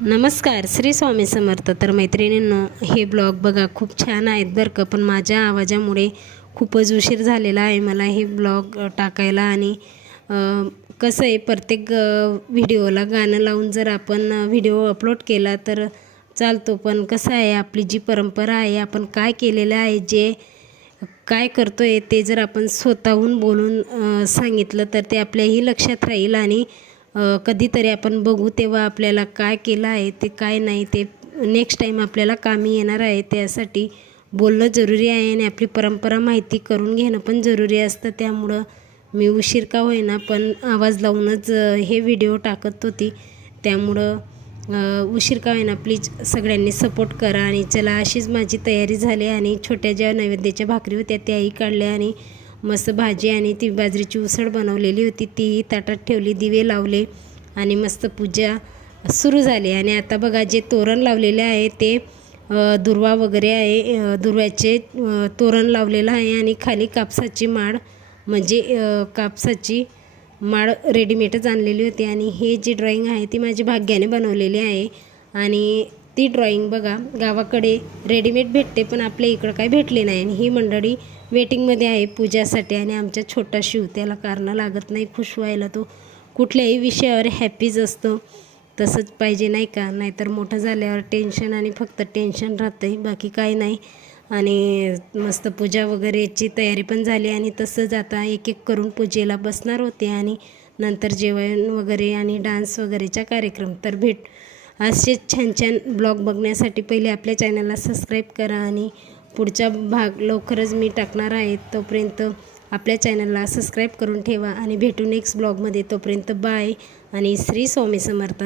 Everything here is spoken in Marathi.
नमस्कार, श्री स्वामी समर्थ. तर मैत्रिणींनो, हे ब्लॉग बघा खूप छान आहेत बरं का, पण माझ्या आवाजामुळे खूपच उशीर झालेला आहे मला हे ब्लॉग टाकायला. आणि कसं आहे, प्रत्येक व्हिडिओला गाणं लावून जर आपण व्हिडिओ अपलोड केला तर चालतो, पण कसं आहे, आपली जी परंपरा आहे, आपण काय केलेलं आहे, जे काय करतो आहे ते जर आपण स्वतःहून बोलून सांगितलं तर ते आपल्याही लक्षात राहील. आणि कधीतरी आपण बघू तेव्हा आपल्याला काय केलं आहे ते काय नाही ते नेक्स्ट टाईम आपल्याला कामी येणार आहे. त्यासाठी बोलणं जरुरी आहे आणि आपली परंपरा माहिती करून घेणं पण जरुरी असतं. त्यामुळं मी उशीर का होईना पण आवाज लावूनच हे व्हिडिओ टाकत होती. त्यामुळं उशीर का होईना प्लीज सगळ्यांनी सपोर्ट करा. आणि चला, अशीच माझी तयारी झाली आणि छोट्या ज्या नैवेद्याच्या भाकरी होत्या त्याही काढल्या आणि मस्त भाजी आणि ती बाजरीची उसळ बनवलेली होती तीही ताटात ठेवली, दिवे लावले आणि मस्त पूजा सुरू झाली. आणि आता बघा, जे तोरण लावलेले आहे ते दुर्वा वगैरे आहे, दुर्व्याचे तोरण लावलेलं आहे आणि खाली कापसाची माळ, म्हणजे कापसाची माळ रेडीमेडच आणलेली होती. आणि हे जी ड्रॉइंग आहे ती माझी भाग्याने बनवलेली आहे. आणि ती ड्रॉइंग बघा, गावाकडे रेडीमेड भेटते पण आपल्या इकडं काही भेटले नाही. आणि ही मंडळी वेटिंगमध्ये आहे पूजासाठी. आणि आमच्या छोटा शिव, त्याला कारणं लागत नाही खुश व्हायला, तो कुठल्याही विषयावर हॅपीच असतो. तसंच पाहिजे नाही का, नाहीतर मोठं झाल्यावर टेन्शन आणि फक्त टेन्शन राहतं, बाकी काही नाही. आणि मस्त पूजा वगैरेची तयारी पण झाली आणि तसंच आता एक एक करून पूजेला बसणार होते आणि नंतर जेवण वगैरे आणि डान्स वगैरेचा कार्यक्रम. तर असेच छान छान ब्लॉग बघण्यासाठी पहिले आपल्या चॅनलला सबस्क्राईब करा आणि पुढचा भाग लवकरच मी टाकणार आहे. तोपर्यंत आपल्या चॅनलला सबस्क्राईब करून ठेवा आणि भेटू नेक्स्ट ब्लॉगमध्ये. तोपर्यंत बाय आणि श्री स्वामी समर्थ.